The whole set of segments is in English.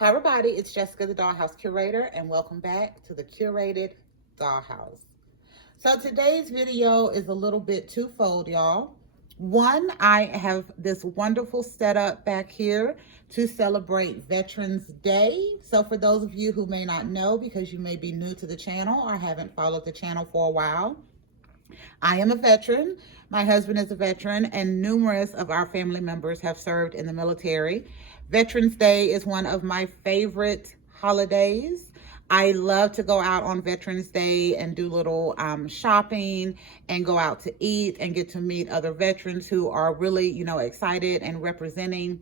Hi everybody, it's Jessica, the Dollhouse Curator, and welcome back to the Curated Dollhouse. So today's video is a little bit twofold, y'all. One, I have this wonderful setup back here to celebrate Veterans Day. So for those of you who may not know, because you may be new to the channel or haven't followed the channel for a while, I am a veteran. My husband is a veteran, and numerous of our family members have served in the military. Veterans Day is one of my favorite holidays. I love to go out on Veterans Day and do little shopping and go out to eat and get to meet other veterans who are really, excited and representing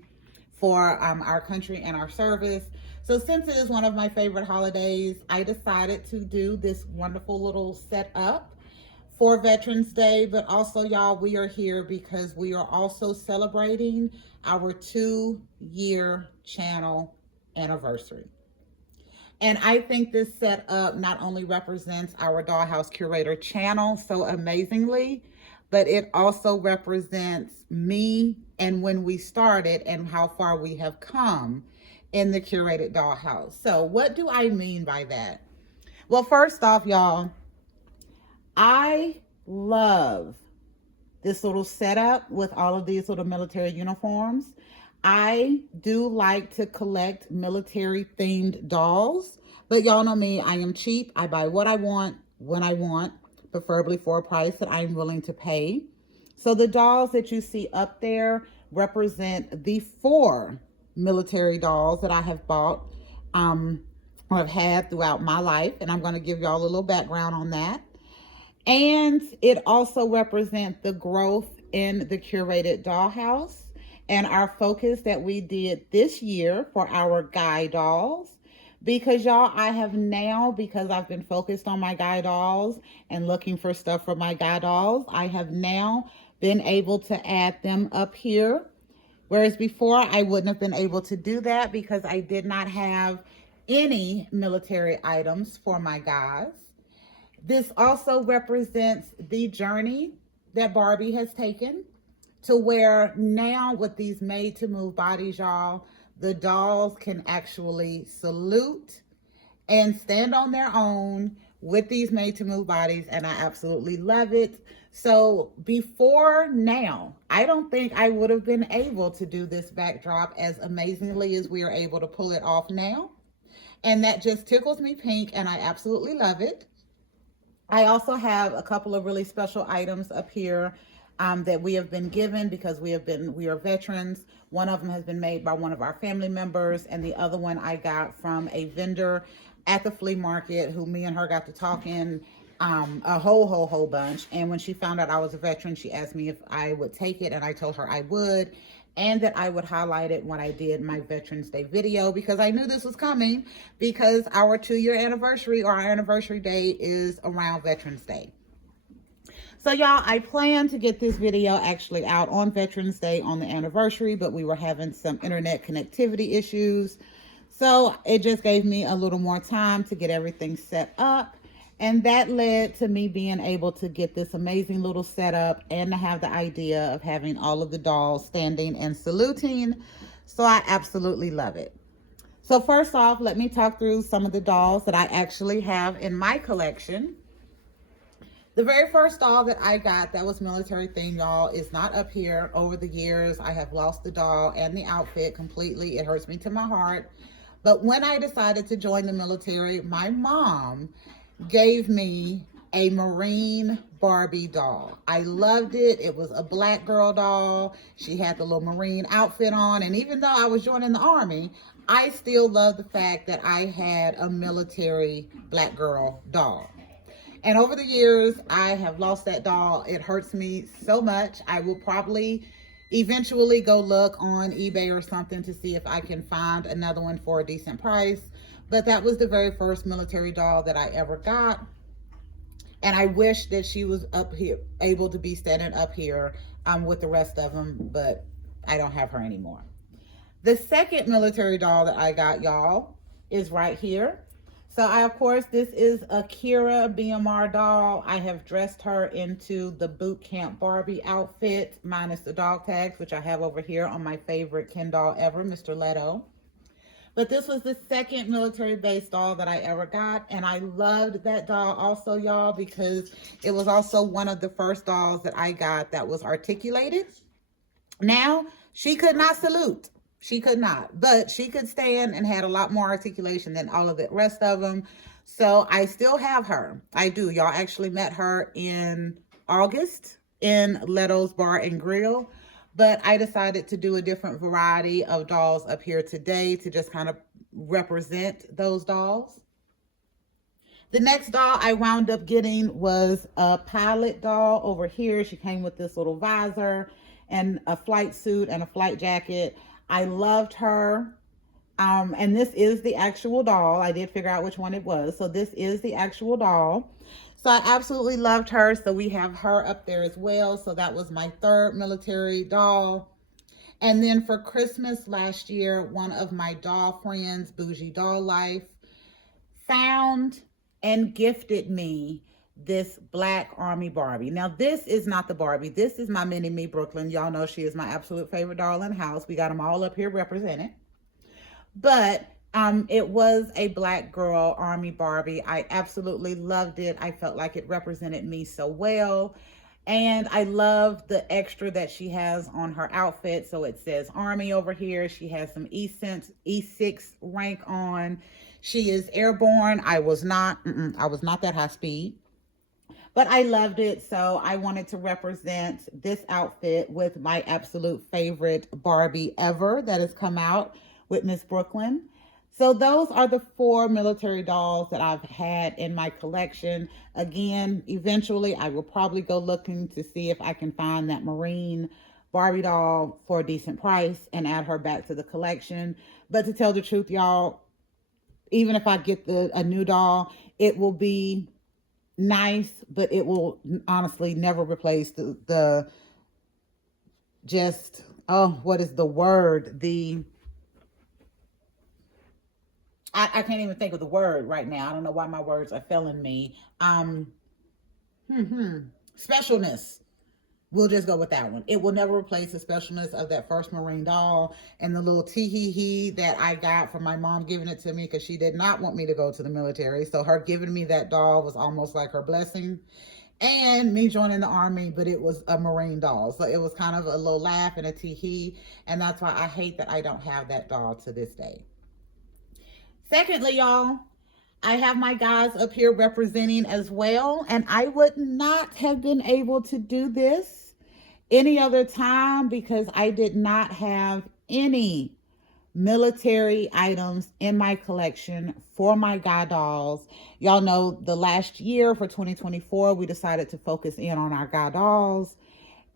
for our country and our service. So since it is one of my favorite holidays, I decided to do this wonderful little setup for Veterans Day, but also, y'all, we are here because we are also celebrating our 2-year channel anniversary. And I think this setup not only represents our Dollhouse Curator channel so amazingly, but it also represents me and when we started and how far we have come in the Curated Dollhouse. So what do I mean by that? Well, first off, y'all, I love this little setup with all of these little military uniforms. I do like to collect military themed dolls, but y'all know me, I am cheap. I buy what I want, when I want, preferably for a price that I'm willing to pay. So the dolls that you see up there represent the 4 military dolls that I have bought or have had throughout my life. And I'm going to give y'all a little background on that. And it also represents the growth in the Curated Dollhouse and our focus that we did this year for our guy dolls. Because y'all, I have now, because I've been focused on my guy dolls and looking for stuff for my guy dolls, I have now been able to add them up here. Whereas before, I wouldn't have been able to do that because I did not have any military items for my guys. This also represents the journey that Barbie has taken to where now with these made to move bodies, y'all, the dolls can actually salute and stand on their own with these made to move bodies. And I absolutely love it. So before now, I don't think I would have been able to do this backdrop as amazingly as we are able to pull it off now. And that just tickles me pink and I absolutely love it. I also have a couple of really special items up here that we have been given because we are veterans. One of them has been made by one of our family members, and the other one I got from a vendor at the flea market who me and her got to talking a whole bunch. And when she found out I was a veteran, she asked me if I would take it, and I told her I would, and that I would highlight it when I did my Veterans Day video because I knew this was coming because our 2-year anniversary or our anniversary day is around Veterans Day. So y'all, I plan to get this video actually out on Veterans Day on the anniversary, but we were having some internet connectivity issues. So it just gave me a little more time to get everything set up. And that led to me being able to get this amazing little setup and to have the idea of having all of the dolls standing and saluting. So I absolutely love it. So first off, let me talk through some of the dolls that I actually have in my collection. The very first doll that I got that was military themed, y'all, is not up here. Over the years, I have lost the doll and the outfit completely. It hurts me to my heart. But when I decided to join the military, my mom gave me a Marine Barbie doll. I loved it. It was a black girl doll. She had the little Marine outfit on. And even though I was joining the Army, I still loved the fact that I had a military black girl doll. And over the years, I have lost that doll. It hurts me so much. I will probably eventually go look on eBay or something to see if I can find another one for a decent price. But that was the very first military doll that I ever got. And I wish that she was up here, able to be standing up here with the rest of them, but I don't have her anymore. The second military doll that I got, y'all, is right here. So of course, this is a Kira BMR doll. I have dressed her into the boot camp Barbie outfit, minus the dog tags, which I have over here on my favorite Ken doll ever, Mr. Leto. But this was the second military base doll that I ever got. And I loved that doll also, y'all, because it was also one of the first dolls that I got that was articulated. Now, she could not salute. She could not, but she could stand and had a lot more articulation than all of the rest of them. So I still have her. I do. Y'all actually met her in August in Leto's Bar and Grill. But I decided to do a different variety of dolls up here today to just kind of represent those dolls. The next doll I wound up getting was a pilot doll over here. She came with this little visor and a flight suit and a flight jacket. I loved her. And this is the actual doll. I did figure out which one it was. So this is the actual doll. So I absolutely loved her. So we have her up there as well. So that was my third military doll. And then for Christmas last year, one of my doll friends, Bougie Doll Life, found and gifted me this Black Army Barbie. Now, this is not the Barbie. This is my mini me Brooklyn. Y'all know she is my absolute favorite doll in the house. We got them all up here represented. But it was a Black girl Army Barbie. I absolutely loved it. I felt like it represented me so well. And I love the extra that she has on her outfit. So it says Army over here. She has some E6 rank on. She is airborne. I was not that high speed. But I loved it, so I wanted to represent this outfit with my absolute favorite Barbie ever that has come out with Miss Brooklyn. So those are the 4 military dolls that I've had in my collection. Again, eventually I will probably go looking to see if I can find that Marine Barbie doll for a decent price and add her back to the collection. But to tell the truth, y'all, even if I get a new doll, it will be nice, but it will honestly never replace the just, oh, what is the word? I can't even think of the word right now. I don't know why my words are failing me. Specialness. We'll just go with that one. It will never replace the specialness of that first Marine doll and the little tee-hee-hee that I got from my mom giving it to me because she did not want me to go to the military. So her giving me that doll was almost like her blessing. And me joining the Army, but it was a Marine doll. So it was kind of a little laugh and a tee-hee. And that's why I hate that I don't have that doll to this day. Secondly, y'all, I have my guys up here representing as well. And I would not have been able to do this any other time because I did not have any military items in my collection for my guy dolls. Y'all know the last year for 2024, we decided to focus in on our guy dolls.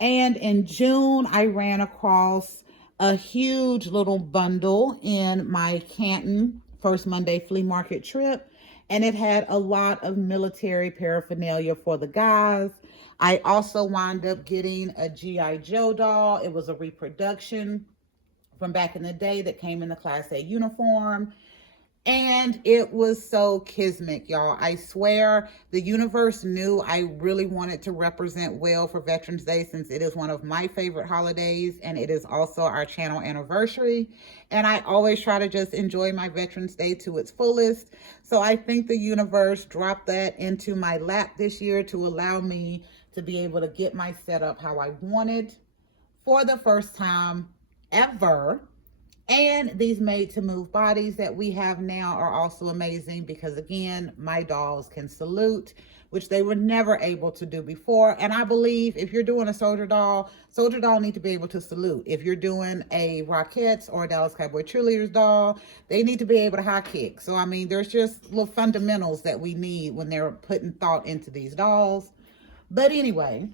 And in June, I ran across a huge little bundle in my Canton First Monday flea market trip. And it had a lot of military paraphernalia for the guys. I also wound up getting a G.I. Joe doll. It was a reproduction from back in the day that came in the Class A uniform. And it was so kismet, y'all. I swear the universe knew I really wanted to represent well for Veterans Day since it is one of my favorite holidays and it is also our channel anniversary. And I always try to just enjoy my Veterans Day to its fullest. So I think the universe dropped that into my lap this year to allow me to be able to get my setup how I wanted for the first time ever. And these made to move bodies that we have now are also amazing because again, my dolls can salute, which they were never able to do before. And I believe if you're doing a soldier doll need to be able to salute. If you're doing a Rockettes or a Dallas Cowboy Cheerleaders doll, they need to be able to high kick. So, I mean, there's just little fundamentals that we need when they're putting thought into these dolls. But anyway,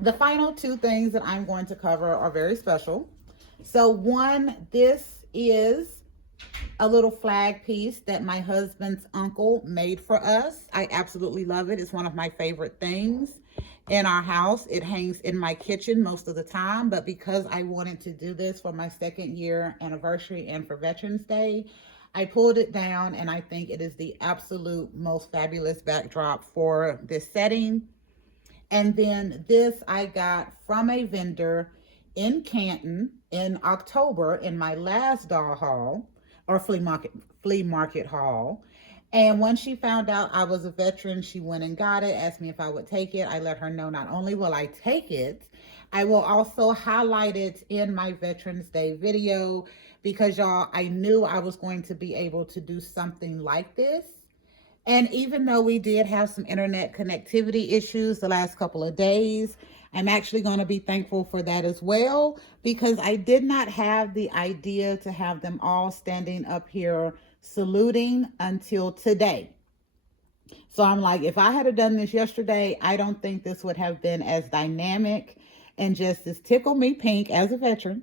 the final 2 things that I'm going to cover are very special. So one, this is a little flag piece that my husband's uncle made for us. I absolutely love it. It's one of my favorite things in our house. It hangs in my kitchen most of the time, but because I wanted to do this for my 2nd year anniversary and for Veterans Day, I pulled it down and I think it is the absolute most fabulous backdrop for this setting. And then this I got from a vendor in Canton in October in my last doll haul. or flea market haul. And when she found out I was a veteran, she went and got it, asked me if I would take it. I let her know not only will I take it, I will also highlight it in my Veterans Day video because y'all, I knew I was going to be able to do something like this. And even though we did have some internet connectivity issues the last couple of days, I'm actually going to be thankful for that as well because I did not have the idea to have them all standing up here saluting until today. So I'm like, if I had done this yesterday, I don't think this would have been as dynamic and just as tickle me pink as a veteran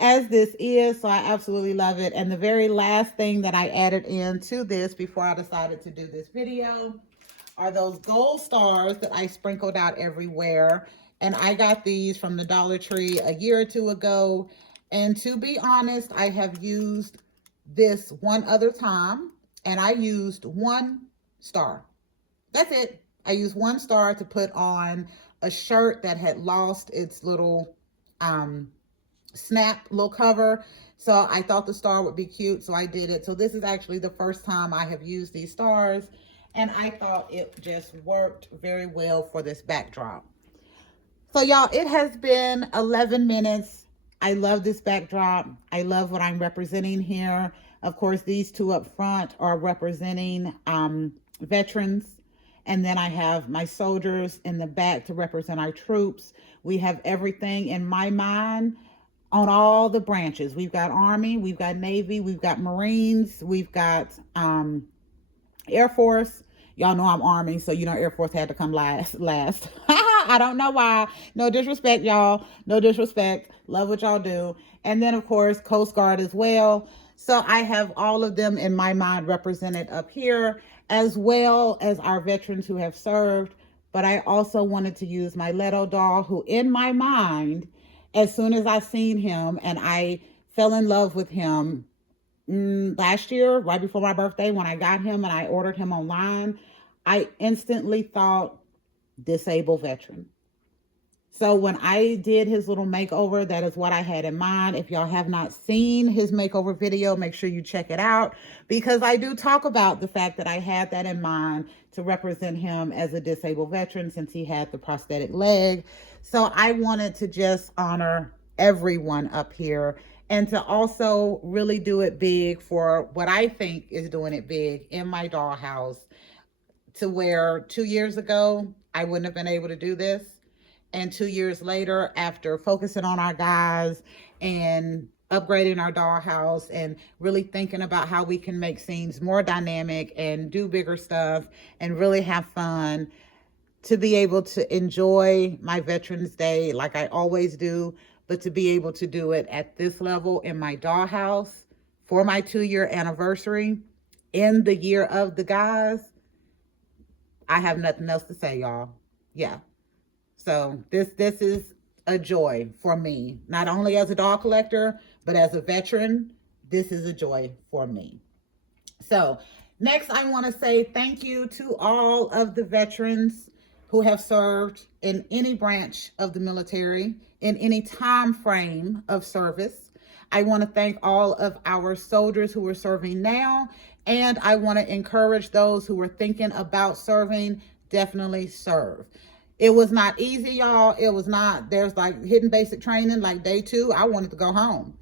as this is. So I absolutely love it. And the very last thing that I added into this before I decided to do this video are those gold stars that I sprinkled out everywhere. And I got these from the Dollar Tree a year or two ago. And to be honest, I have used this one other time and I used 1 star. That's it. I used 1 star to put on a shirt that had lost its little snap little cover. So I thought the star would be cute, so I did it. So this is actually the first time I have used these stars, and I thought it just worked very well for this backdrop. So y'all, it has been 11 minutes. I love this backdrop. I love what I'm representing here. Of course, these two up front are representing veterans. And then I have my soldiers in the back to represent our troops. We have everything in my mind on all the branches. We've got Army, we've got Navy, we've got Marines, we've got Air Force. Y'all know I'm Army, so you know Air Force had to come last. I don't know why. No disrespect, y'all. No disrespect. Love what y'all do. And then, of course, Coast Guard as well. So I have all of them in my mind represented up here, as well as our veterans who have served. But I also wanted to use my Leto doll, who in my mind, as soon as I seen him and I fell in love with him last year, right before my birthday, when I got him and I ordered him online, I instantly thought disabled veteran. So when I did his little makeover, that is what I had in mind. If y'all have not seen his makeover video, make sure you check it out because I do talk about the fact that I had that in mind to represent him as a disabled veteran since he had the prosthetic leg. So I wanted to just honor everyone up here and to also really do it big for what I think is doing it big in my dollhouse, to where 2 years ago, I wouldn't have been able to do this. And 2 years later, after focusing on our guys and upgrading our dollhouse and really thinking about how we can make scenes more dynamic and do bigger stuff and really have fun, to be able to enjoy my Veterans Day like I always do, but to be able to do it at this level in my dollhouse for my 2-year anniversary in the year of the guys, I have nothing else to say, y'all. Yeah. So this is a joy for me, not only as a doll collector, but as a veteran. This is a joy for me. So next, I want to say thank you to all of the veterans who have served in any branch of the military, in any time frame of service. I want to thank all of our soldiers who are serving now, and I want to encourage those who are thinking about serving, definitely serve. It was not easy, y'all. It was not. There's like hidden basic training, like day 2, I wanted to go home.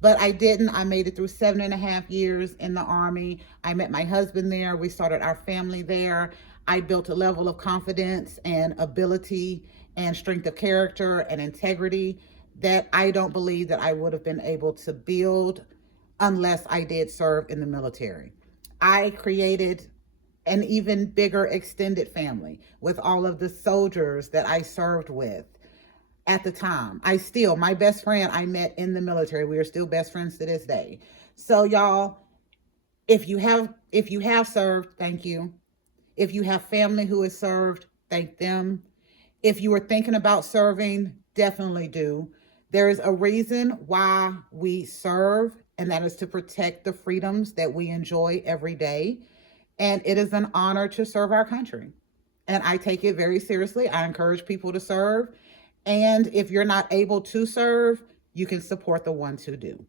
But I didn't. I made it through 7.5 years in the Army. I met my husband there. We started our family there. I built a level of confidence and ability and strength of character and integrity that I don't believe that I would have been able to build unless I did serve in the military. I created an even bigger extended family with all of the soldiers that I served with at the time. My best friend I met in the military. We are still best friends to this day. So y'all, if you have served, thank you. If you have family who has served, thank them. If you are thinking about serving, definitely do. There is a reason why we serve, and that is to protect the freedoms that we enjoy every day. And it is an honor to serve our country. And I take it very seriously. I encourage people to serve. And if you're not able to serve, you can support the ones who do.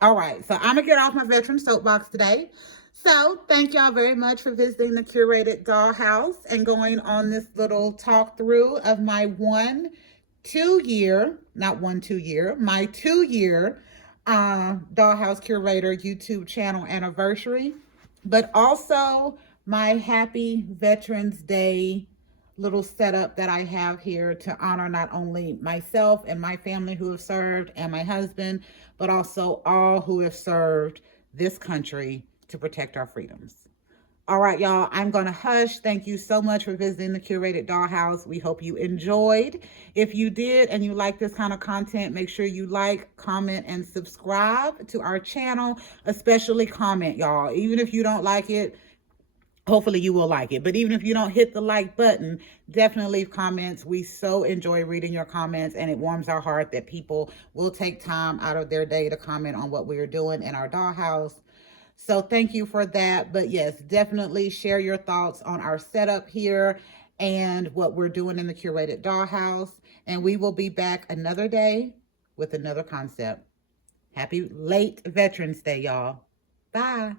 All right, so I'm gonna get off my veteran soapbox today. So thank y'all very much for visiting the Curated Dollhouse and going on this little talk through of my my 2 year Dollhouse Curator YouTube channel anniversary, but also my happy Veterans Day little setup that I have here to honor not only myself and my family who have served and my husband, but also all who have served this country to protect our freedoms. All right, y'all, I'm going to hush. Thank you so much for visiting the Curated Dollhouse. We hope you enjoyed. If you did and you like this kind of content, make sure you like, comment, and subscribe to our channel, especially comment, y'all. Even if you don't like it, hopefully you will like it. But even if you don't hit the like button, definitely leave comments. We so enjoy reading your comments, and it warms our heart that people will take time out of their day to comment on what we are doing in our dollhouse. So thank you for that. But yes, definitely share your thoughts on our setup here and what we're doing in the Curated Dollhouse. And we will be back another day with another concept. Happy late Veterans Day, y'all. Bye.